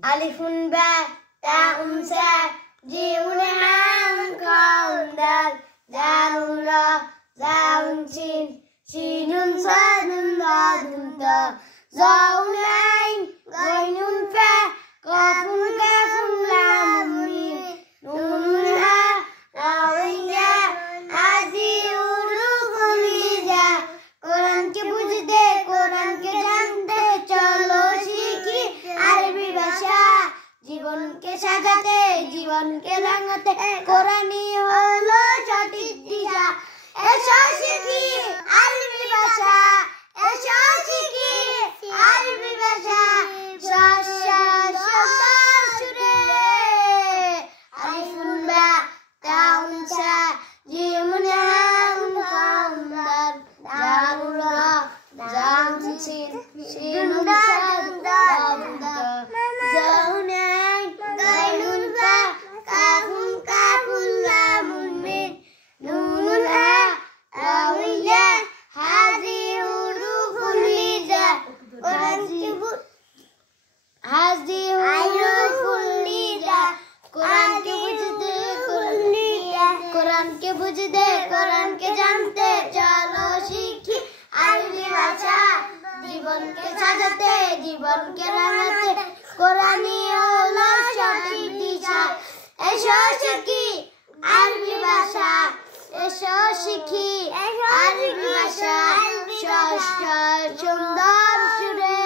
Alifun ba, ta'un sa, jimun ham qaun dal, dalun ra, zaun sin, sinun sadun dadun ta, zaun ain, gainun fa, qafun kafun lamun mim, nunun ha, raun ya, hazi huruful hija, Quran ke bujhte, Quran ke jante, chalo shikhi আরবি ভাষা জীবনকে সাজাতে জীবনকে রাঙাতে কোরআনই হলো সঠিক দিশা এসো শিখি আরবি ভাষা এসো শিখি আরবি ভাষা সুন্দর সুরে আলিফুন বা তাউন সা জিমুন হাম কাম দাল দালুন রা জাম সিন সিনুন সাদুন দাদুন দা zaun ain gainun fa kafun kafun lamun mim nunun ha rawun ya hazi huruful hija hazi huruful hija Quran ke bujhte Quran ke jante chalo shikhi আরবি ভাষা জীবনকে সাজাতে জীবনকে রাঙাতে কোরআনই হলো সঠিক দিশা এসো শিখি আরবি ভাষা এসো শিখি আরবি ভাষা সুন্দর সুরে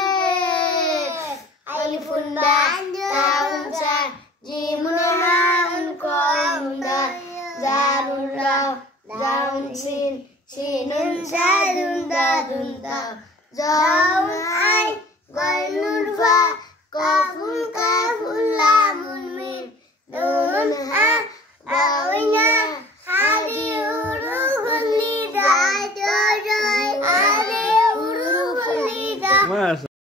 আলিফুন বা তাউন সা জিমুন হাম qaun dal zalun ra zaun sin sinun sadun dadun ta zaun ain gainun fa qafun kafun la